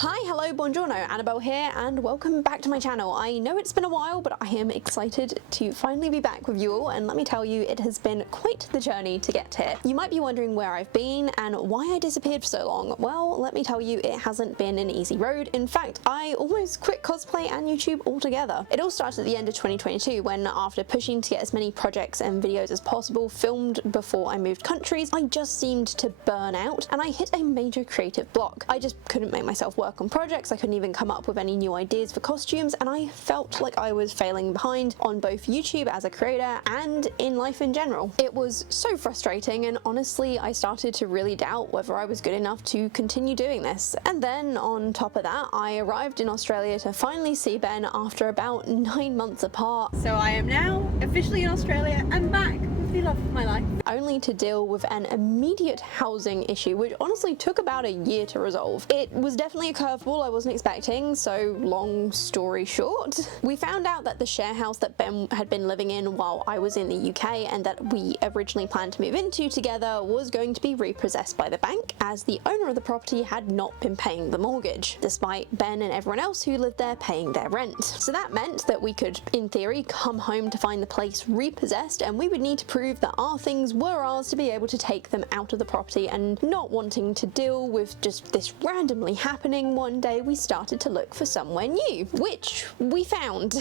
Hi, hello, buongiorno, Annabelle here, and welcome back to my channel. I know it's been a while, but I am excited to finally be back with you all, and let me tell you, it has been quite the journey to get here. You might be wondering where I've been and why I disappeared for so long. Well, let me tell you, it hasn't been an easy road. In fact, I almost quit cosplay and YouTube altogether. It all started at the end of 2022 when, after pushing to get as many projects and videos as possible filmed before I moved countries, I just seemed to burn out and I hit a major creative block. I just couldn't make myself work on projects, I couldn't even come up with any new ideas for costumes, and I felt like I was failing behind on both YouTube as a creator and in life in general. It was so frustrating, and honestly I started to really doubt whether I was good enough to continue doing this. And then on top of that, I arrived in Australia to finally see Ben after about 9 months apart. So I am now officially in Australia and back with the love of my life. Only to deal with an immediate housing issue, which honestly took about a year to resolve. It was definitely a curveball I wasn't expecting, so long story short, we found out that the share house that Ben had been living in while I was in the UK and that we originally planned to move into together was going to be repossessed by the bank, as the owner of the property had not been paying the mortgage, despite Ben and everyone else who lived there paying their rent. So that meant that we could, in theory, come home to find the place repossessed, and we would need to prove that our things were ours to be able to take them out of the property, and not wanting to deal with just this randomly happening one day, we started to look for somewhere new, which we found.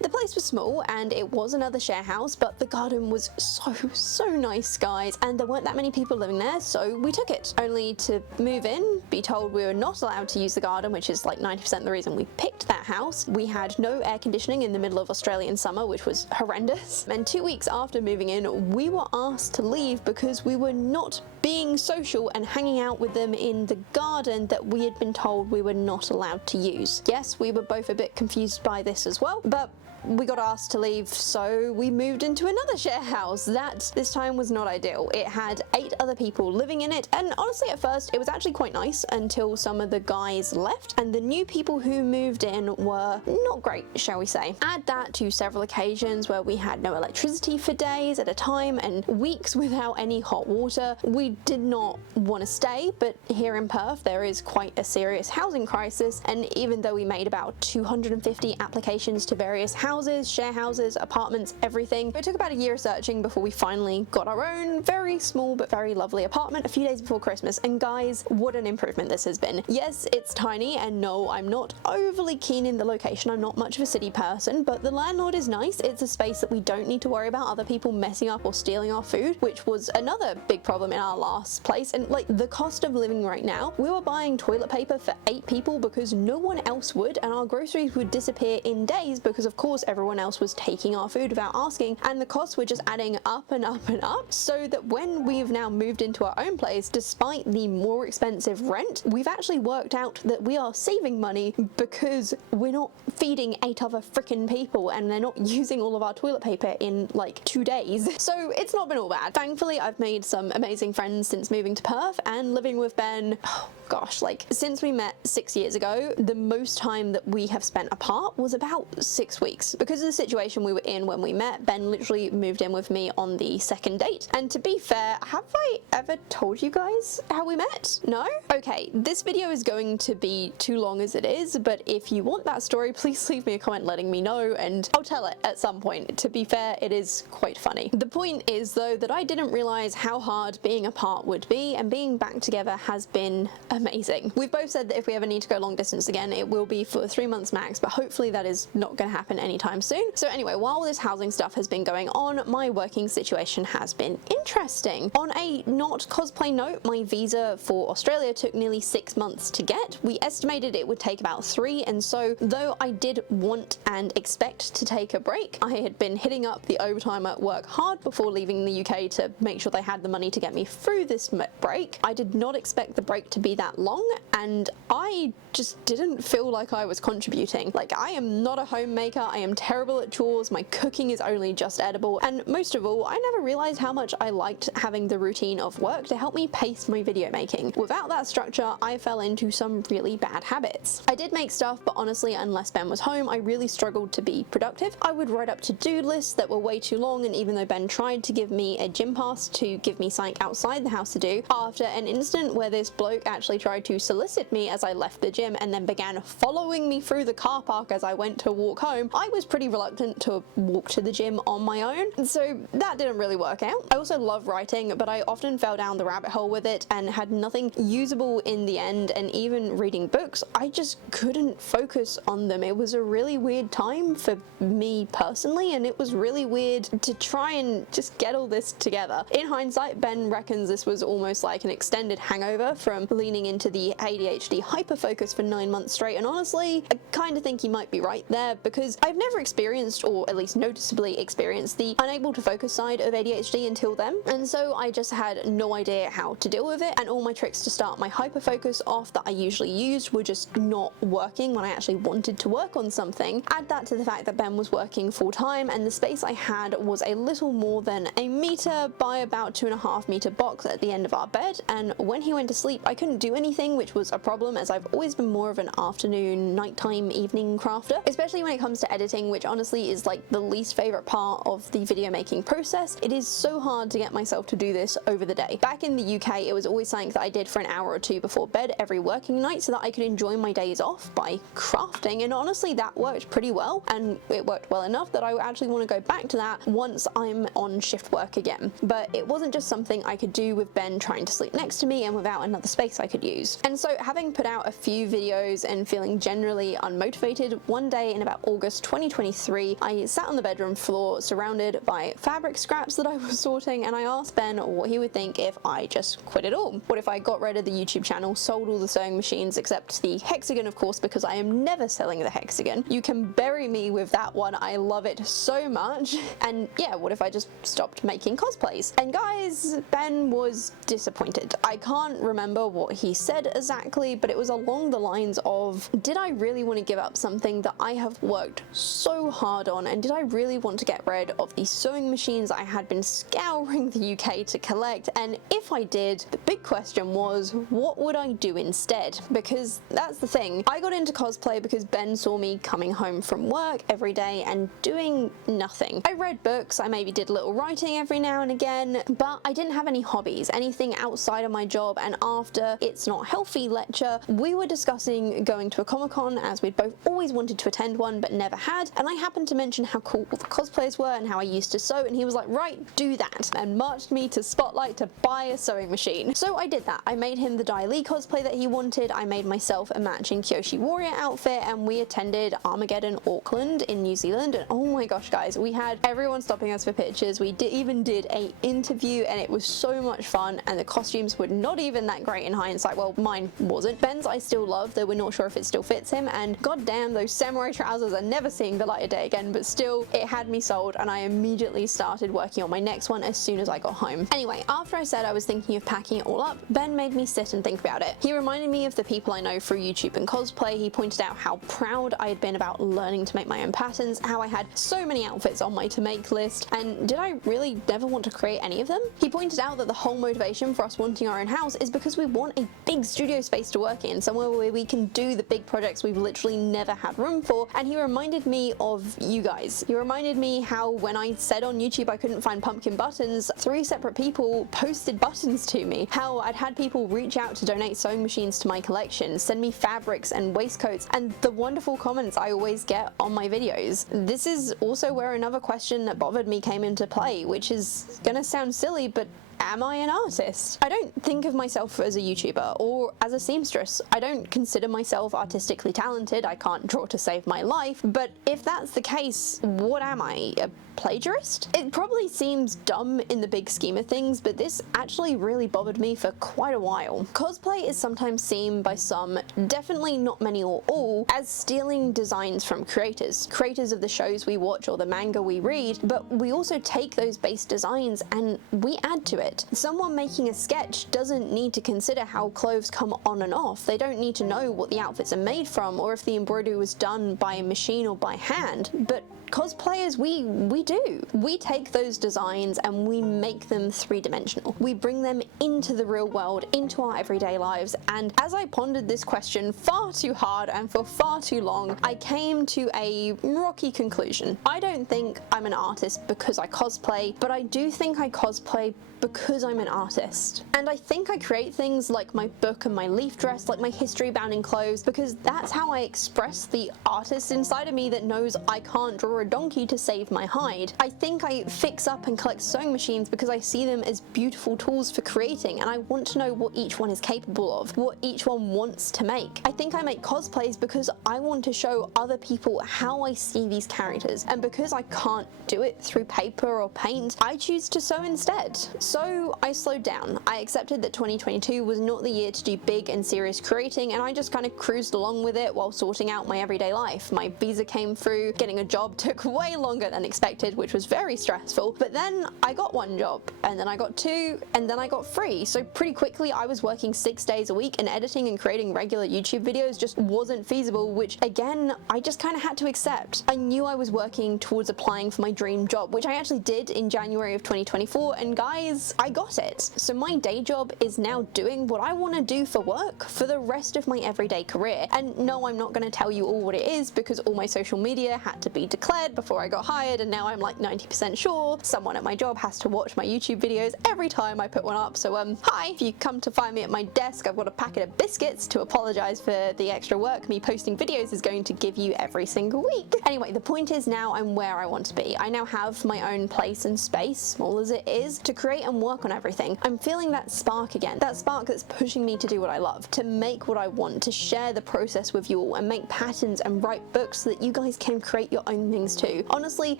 The place was small and it was another share house, but the garden was so nice, guys, and there weren't that many people living there, so we took it, only to move in, be told we were not allowed to use the garden, which is like 90% the reason we picked that house. We had no air conditioning in the middle of Australian summer, which was horrendous, and 2 weeks after moving in, we were asked to leave because we were not being social and hanging out with them in the garden that we had been told we were not allowed to use. Yes, we were both a bit confused by this as well, but we got asked to leave, so we moved into another share house that this time was not ideal. It had 8 other people living in it, and honestly at first it was actually quite nice until some of the guys left and the new people who moved in were not great, shall we say. Add that to several occasions where we had no electricity for days at a time and weeks without any hot water. We did not want to stay, but here in Perth there is quite a serious housing crisis, and even though we made about 250 applications to various houses, share houses, apartments, everything, it took about a year searching before we finally got our own very small but very lovely apartment a few days before Christmas. And guys, what an improvement this has been. Yes, it's tiny, and no, I'm not overly keen in the location, I'm not much of a city person, but the landlord is nice. It's a space that we don't need to worry about other people messing up or stealing our food, which was another big problem in our last place. And like, the cost of living right now, we were buying toilet paper for 8 people because no one else would, and our groceries would disappear in days because of course everyone else was taking our food without asking, and the costs were just adding up and up and up, so that when we've now moved into our own place, despite the more expensive rent, we've actually worked out that we are saving money because we're not feeding 8 other freaking people and they're not using all of our toilet paper in like 2 days. So it's not been all bad. Thankfully, I've made some amazing friends since moving to Perth, and living with Ben, oh gosh, like since we met 6 years ago, the most time that we have spent apart was about 6 weeks. Because of the situation we were in when we met, Ben literally moved in with me on the 2nd date. And to be fair, have I ever told you guys how we met? No? Okay, this video is going to be too long as it is, but if you want that story, please leave me a comment letting me know and I'll tell it at some point. To be fair, it is quite funny. The point is though that I didn't realize how hard being apart would be, and being back together has been amazing. We've both said that if we ever need to go long distance again, it will be for 3 months max, but hopefully that is not going to happen anytime soon. So anyway, while this housing stuff has been going on, my working situation has been interesting. On a not cosplay note, my visa for Australia took nearly 6 months to get. We estimated it would take about 3, and so though I did want and expect to take a break, I had been hitting up the overtime at work hard before leaving the UK to make sure they had the money to get me through this break. I did not expect the break to be that long, and I just didn't feel like I was contributing. Like, I am not a homemaker, I am terrible at chores, my cooking is only just edible, and most of all, I never realized how much I liked having the routine of work to help me pace my video making. Without that structure, I fell into some really bad habits. I did make stuff, but honestly, unless Ben was home, I really struggled to be productive. I would write up to-do lists that were way too long, and even though Ben tried to give me a gym pass to give me something outside outside the house to do after an incident where this bloke actually tried to solicit me as I left the gym and then began following me through the car park as I went to walk home. I was pretty reluctant to walk to the gym on my own, so that didn't really work out. I also love writing, but I often fell down the rabbit hole with it and had nothing usable in the end, and even reading books, I just couldn't focus on them. It was a really weird time for me personally, and it was really weird to try and just get all this together. In hindsight, Ben reckons this was almost like an extended hangover from leaning into the ADHD hyperfocus for 9 months straight, and honestly, I kind of think he might be right there, because I've never experienced, or at least noticeably experienced, the unable to focus side of ADHD until then, and so I just had no idea how to deal with it, and all my tricks to start my hyperfocus off that I usually used were just not working when I actually wanted to work on something. Add that to the fact that Ben was working full time, and the space I had was a little more than a meter by about 2.5 meter box at the end of our bed, and when he went to sleep I couldn't do anything, which was a problem as I've always been more of an afternoon, nighttime, evening crafter, especially when it comes to editing, which honestly is like the least favorite part of the video making process. It is so hard to get myself to do this over the day. Back in the UK, it was always something that I did for an hour or two before bed every working night so that I could enjoy my days off by crafting, and honestly that worked pretty well, and it worked well enough that I actually want to go back to that once I'm on shift work again. But it wasn't just something I could do with Ben trying to sleep next to me and without another space I could use. And so, having put out a few videos and feeling generally unmotivated, one day in about August 2023, I sat on the bedroom floor surrounded by fabric scraps that I was sorting, and I asked Ben what he would think if I just quit it all. What if I got rid of the YouTube channel, sold all the sewing machines except the hexagon, of course, because I am never selling the hexagon. You can bury me with that one, I love it so much. And yeah, what if I just stopped making cosplays? And guys, Ben was disappointed. I can't remember what he said exactly, but it was along the lines of, did I really want to give up something that I have worked so hard on, and did I really want to get rid of the sewing machines I had been scouring the UK to collect? And if I did, the big question was, what would I do instead? Because that's the thing, I got into cosplay because Ben saw me coming home from work every day and doing nothing. I read books, I maybe did a little writing every now and again, but I didn't have any hobbies, anything outside of my job. And after It's Not Healthy lecture, we were discussing going to a Comic-Con, as we'd both always wanted to attend one but never had, and I happened to mention how cool the cosplays were and how I used to sew, and he was like, right, do that, and marched me to Spotlight to buy a sewing machine. So I did that. I made him the Dai Li cosplay that he wanted, I made myself a matching Kyoshi Warrior outfit, and we attended Armageddon Auckland in New Zealand, and oh my gosh guys, we had everyone stopping us for pictures. We even did a interview, and it was so much fun, and the costumes were not even that great in hindsight. Well, mine wasn't. Ben's I still love, though we're not sure if it still fits him, and goddamn, those samurai trousers are never seeing the light of day again, but still, it had me sold, and I immediately started working on my next one as soon as I got home. Anyway, after I said I was thinking of packing it all up, Ben made me sit and think about it. He reminded me of the people I know through YouTube and cosplay. He pointed out how proud I had been about learning to make my own patterns, how I had so many outfits on my to make list, and did I really never want to create any of them? He pointed out that the whole motivation for us wanting our own house is because we want a big studio space to work in, somewhere where we can do the big projects we've literally never had room for, and he reminded me of you guys. He reminded me how when I said on YouTube I couldn't find pumpkin buttons, 3 separate people posted buttons to me, how I'd had people reach out to donate sewing machines to my collection, send me fabrics and waistcoats, and the wonderful comments I always get on my videos. This is also where another question that bothered me came into play, which is gonna sound silly, but am I an artist? I don't think of myself as a YouTuber or as a seamstress. I don't consider myself artistically talented. I can't draw to save my life, but if that's the case, what am I? A plagiarist? It probably seems dumb in the big scheme of things, but this actually really bothered me for quite a while. Cosplay is sometimes seen by some, definitely not many or all, as stealing designs from creators of the shows we watch or the manga we read, but we also take those base designs and we add to it. Someone making a sketch doesn't need to consider how clothes come on and off. They don't need to know what the outfits are made from or if the embroidery was done by a machine or by hand, but cosplayers, we do. We take those designs and we make them 3-dimensional. We bring them into the real world, into our everyday lives, and as I pondered this question far too hard and for far too long, I came to a rocky conclusion. I don't think I'm an artist because I cosplay, but I do think I cosplay because I'm an artist. And I think I create things like my book and my leaf dress, like my history bound in clothes, because that's how I express the artist inside of me that knows I can't draw a donkey to save my hide. I think I fix up and collect sewing machines because I see them as beautiful tools for creating, and I want to know what each one is capable of, what each one wants to make. I think I make cosplays because I want to show other people how I see these characters, and because I can't do it through paper or paint, I choose to sew instead. So I slowed down. I accepted that 2022 was not the year to do big and serious creating, and I just kind of cruised along with it while sorting out my everyday life. My visa came through, getting a job took way longer than expected, which was very stressful, but then I got one job, and then I got two, and then I got three. So pretty quickly I was working 6 days a week, and editing and creating regular YouTube videos just wasn't feasible, which again, I just kind of had to accept. I knew I was working towards applying for my dream job, which I actually did in January of 2024, and guys, I got it. So my day job is now doing what I want to do for work for the rest of my everyday career. And no, I'm not going to tell you all what it is, because all my social media had to be declared before I got hired, and now I'm like 90% sure someone at my job has to watch my YouTube videos every time I put one up. So hi, if you come to find me at my desk, I've got a packet of biscuits to apologize for the extra work me posting videos is going to give you every single week. Anyway, the point is now I'm where I want to be. I now have my own place and space, small as it is, to create and work on everything. I'm feeling that spark again, that spark that's pushing me to do what I love, to make what I want, to share the process with you all and make patterns and write books so that you guys can create your own things too. Honestly,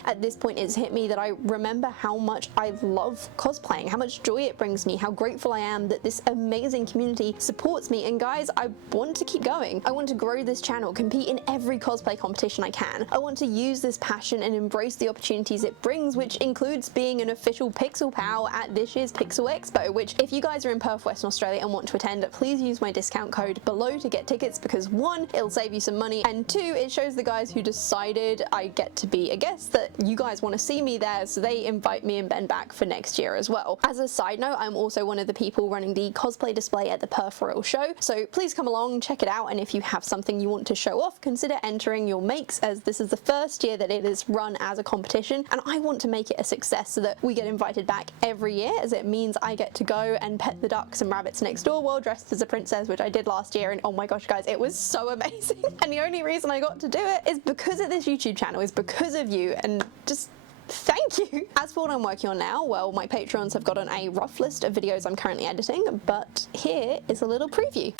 at this point it's hit me that I remember how much I love cosplaying, how much joy it brings me, how grateful I am that this amazing community supports me, and guys, I want to keep going. I want to grow this channel, compete in every cosplay competition I can. I want to use this passion and embrace the opportunities it brings, which includes being an official Pixel Pal at this year's Pixel Expo, which if you guys are in Perth, Western Australia and want to attend, please use my discount code below to get tickets, because one, it'll save you some money, and two, it shows the guys who decided I get to be a guest that you guys want to see me there, so they invite me and Ben back for next year as well. As a side note, I'm also one of the people running the cosplay display at the Perth Royal Show, so please come along, check it out, and if you have something you want to show off, consider entering your makes, as this is the first year that it is run as a competition, and I want to make it a success so that we get invited back every year, as it means I get to go and pet the ducks and rabbits next door while dressed as a princess, which I did last year, and oh my gosh guys, it was so amazing. And the only reason I got to do it is because of this YouTube channel, is because of you, and just thank you. As for what I'm working on now, well, my Patreons have gotten a rough list of videos I'm currently editing, but here is a little preview.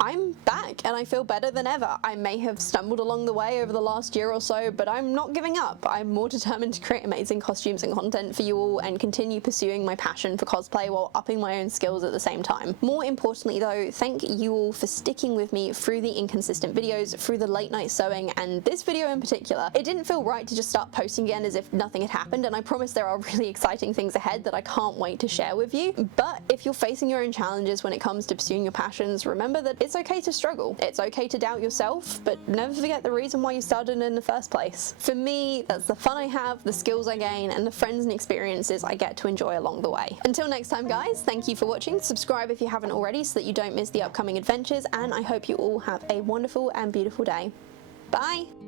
I'm back and I feel better than ever. I may have stumbled along the way over the last year or so, but I'm not giving up. I'm more determined to create amazing costumes and content for you all and continue pursuing my passion for cosplay while upping my own skills at the same time. More importantly though, thank you all for sticking with me through the inconsistent videos, through the late night sewing, and this video in particular. It didn't feel right to just start posting again as if nothing had happened, and I promise there are really exciting things ahead that I can't wait to share with you. But if you're facing your own challenges when it comes to pursuing your passions, remember that it's okay to struggle. It's okay to doubt yourself, but never forget the reason why you started in the first place. For me, that's the fun I have, the skills I gain, and the friends and experiences I get to enjoy along the way. Until next time guys, thank you for watching. Subscribe if you haven't already so that you don't miss the upcoming adventures, and I hope you all have a wonderful and beautiful day. Bye!